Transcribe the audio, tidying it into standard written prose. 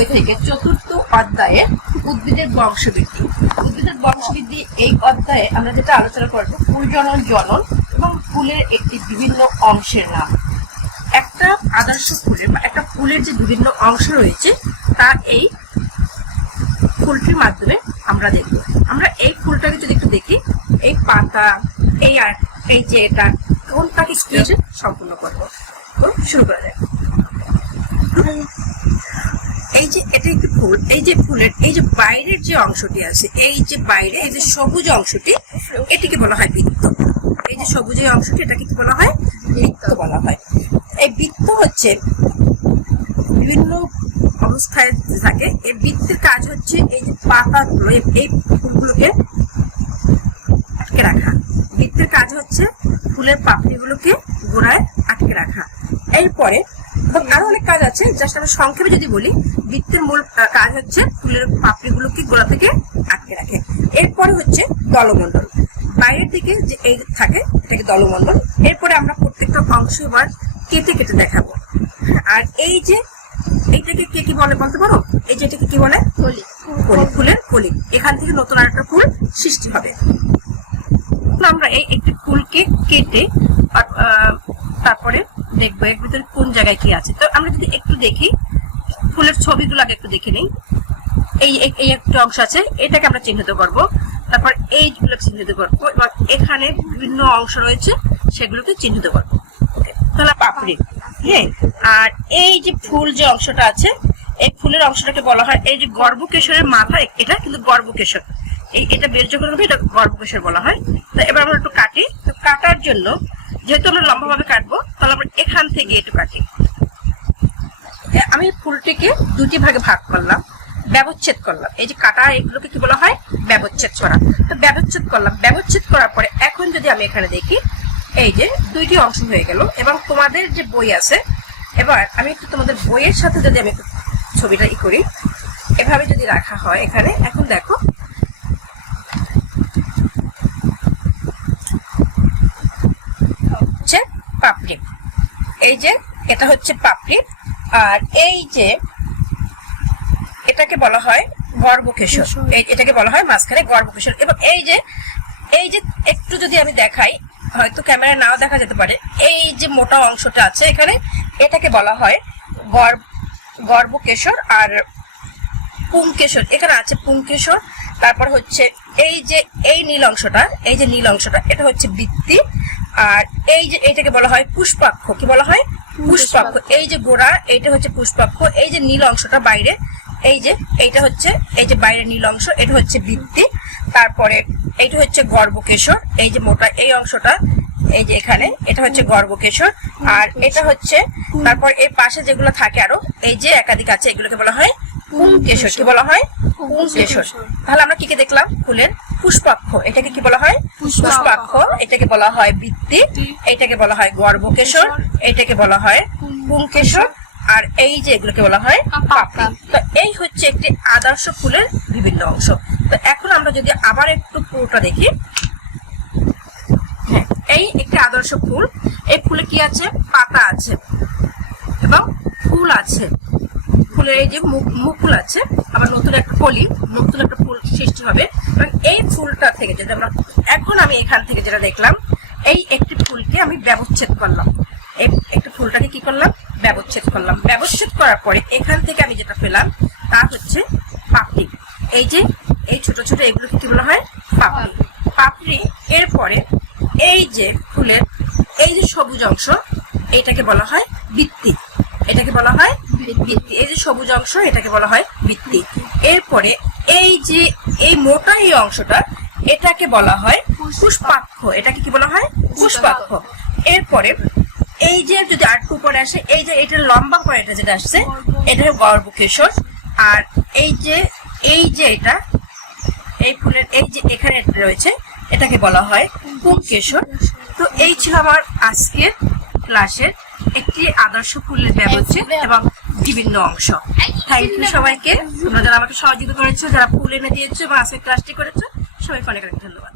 বই থেকে চতুর্থ অধ্যায়ে উদ্ভিদের বংশবৃদ্ধি। উদ্ভিদের বংশবৃদ্ধি এই অধ্যায়ে আমরা যেটা আলোচনা করব ফুলজনন, জনন এবং ফুলের একটি বিভিন্ন অংশের নাম। একটা আদর্শ ফুলের বা একটা ফুলের যে বিভিন্ন অংশ রয়েছে তা এই ফুলটির মাধ্যমে আমরা দেখব। আমরা এই ফুলটাকে যদি একটু দেখি, এই পাতা, এই যে এটা কোনটাকে কি সম্পূর্ণ করবো, তো শুরু করা যায়। এই যে এটা একটি ফুল, এই যে ফুলের এই যে বাইরের যে অংশটি আছে, এই যে বাইরে এই যে সবুজ অংশটি, এটিকে বলা হয় বৃত্ত। এই যে সবুজ অংশটি, এটাকে কি বলা হয়? বৃত্ত বলা হয়। এই বৃত্ত হচ্ছে বিভিন্ন অবস্থায় থাকে। এই বৃত্তের কাজ হচ্ছে এই যে পাতাগুলো, এই ফুলগুলোকে আটকে রাখা। বৃত্তের কাজ হচ্ছে ফুলের পাপড়িগুলোকে গোড়ায় আটকে রাখা। এরপরে আরো অনেক কাজ আছে, জাস্ট আমি সংক্ষেপে যদি বলি, বৃত্তের মূল কাজ হচ্ছে ফুলের পাপড়িগুলোকে গোড়া থেকে আটকে রাখে। এরপরে হচ্ছে দলমণ্ডল, বাইরের দিকে যে এই থাকে এটাকে দলমণ্ডল। এরপরে আমরা প্রত্যেকটা অংশ এবার কেটে কেটে দেখাবো। আর এই যে এইটাকে কে কি বলে বলতে পারো? এই যে এটাকে কি বলে? কলি। ফুলের কলি। এখান থেকে নতুন আরেকটা ফুল সৃষ্টি হবে। আমরা এই একটি ফুলকে কেটে তারপরে দেখবো এর ভিতরে কোন জায়গায় কি আছে। তো আমরা যদি একটু দেখি, ফুলের ছবিগুলো আগে একটু দেখে নিই। এই একটা অংশ আছে, এটাকে আমরা চিহ্নিত করব। তারপর এইগুলো চিহ্নিত করবো এবং এখানে বিভিন্ন অংশ রয়েছে, সেগুলোকে চিহ্নিত করবো। তাহলে পাপড়ি, হ্যাঁ। আর এই যে ফুল যে অংশটা আছে, এই ফুলের অংশটাকে বলা হয় এই যে গর্ভকেশরের মাথা, এটা কিন্তু গর্ভকেশর। এটা বের যখন হবে এটা গর্ভকেশর বলা হয়। তো এবার আমরা একটু কাটি। তো কাটার জন্য যেহেতু আমরা লম্বা ভাবে কাটবো, তাহলে আমরা এখান থেকে একটু কাটি। আমি ফুলটিকে দুটি ভাগে ভাগ করলাম, ব্যবচ্ছেদ করলাম। এই যে কাটা, এগুলোকে কি বলা হয়? ব্যবচ্ছেদ করা। তো ব্যবচ্ছেদ করলাম। ব্যবচ্ছেদ করার পরে এখন যদি আমি এখানে দেখি, এই যে দুইটি অংশ হয়ে গেল। এবং তোমাদের যে বই আছে, এবার আমি একটু তোমাদের বইয়ের সাথে যদি আমি ছবিটা করি, এভাবে যদি রাখা হয় এখানে, এখন দেখো হচ্ছে পাপড়ি। এই যে এটা হচ্ছে পাপড়ি, আর এই যে এটাকে বলা হয় গর্ভকেশর। এটাকে বলা হয় মাঝখানে গর্ভকেশর। এবং এই যে একটু যদি আমি দেখাই, হয়তো ক্যামেরায় নাও দেখা যেতে পারে, এই যে মোটা অংশটা আছে এখানে, এটাকে বলা হয় গর্ভকেশর। আর পুংকেশর এখানে আছে, পুংকেশর। তারপর হচ্ছে এই যে নীল অংশটা, এই যে নীল অংশটা, এটা হচ্ছে বৃত্তি। আর এই যে এইটাকে বলা হয় পুষ্পাক্ষ। কি বলা হয়? পুষ্পাক্ষ। এই যে গোড়া, এইটা হচ্ছে পুষ্পাক্ষ। এই যে নীল অংশটা বাইরে, এইটা হচ্ছে এই যে বাইরের নীল অংশ, এটা হচ্ছে বৃত্তি। তারপরে এইটা হচ্ছে গর্ভকেশর। এই যে মোটা এই অংশটা, এই যে এখানে, এটা হচ্ছে গর্ভকেশর। আর এটা হচ্ছে, তারপর এই পাশে যেগুলো থাকে আরো, এই যে একাধিক আছে, এগুলোকে বলা হয় পুংকেশর। কি বলা হয়? পুংকেশর। তাহলে আমরা কি কি দেখলাম? ফুলের পুষ্পাক্ষ, এটাকে কি বলা হয়? পুষ্পাক্ষ। এটাকে বলা হয় বৃত্তি। এটাকে বলা হয় গর্ভকেশর। এটাকে বলা হয় পুংকেশর। আর এই যে এগুলোকে বলা হয় পাপড়ি। তো এই হচ্ছে একটি আদর্শ ফুলের বিভিন্ন অংশ। তো এখন আমরা যদি আবার একটু পুরোটা দেখি, এই একটি আদর্শ ফুল। এই ফুলে কি আছে? পাতা আছে এবং ফুল আছে। ফুলের এই যে মুকুল আছে, আবার নতুন একটা কলি, নতুন একটা ফুল সৃষ্টি হবে। এবং এই ফুলটা থেকে যদি আমরা, এখন আমি এখান থেকে যেটা দেখলাম, এই একটি ফুলকে আমি ব্যবচ্ছেদ করলাম। এই একটি ফুলটাকে কি করলাম? ব্যবচ্ছেদ করলাম। ব্যবচ্ছেদ করার পরে এখান থেকে আমি যেটা পেলাম তা হচ্ছে পাপড়ি। এই যে এই ছোট ছোট এগুলোকে কি বলা হয়? পাপড়ি। পাপড়ি। এরপরে এই যে ফুলের এই যে সবুজ অংশ, এটাকে বলা হয় বৃত্তি। এটাকে বলা হয় বৃত্তি। এই যে সবুজ অংশ, এটাকে বলা হয় বৃত্তি। এরপরে এই যে এই মোটা এই অংশটা, এটাকে বলা হয় পুষ্পাক্ষ। এটাকে কি বলা হয়? পুষ্পাক্ষ। এরপরে এই যে যদি আর একটু উপরে আসে, এই যে এটা লম্বা করে এটা যেটা আসছে, এটা গর্ভকেশর। আর এই যে এটা, এই ফুলের এই যে এখানে রয়েছে, এটাকে বলা হয় পুংকেশর। তো এই ছিল আমার আজকের ক্লাসের একটি আদর্শ ফুলের ব্যবচ্ছেদ এবং বিভিন্ন অংশ। থ্যাংক ইউ সবাইকে, তোমরা যারা আমাকে সহযোগিতা করেছো, যারা ফুল এনে দিয়েছো এবং আজকের ক্লাসটি করেছো, সবাইকে অনেক অনেক ধন্যবাদ।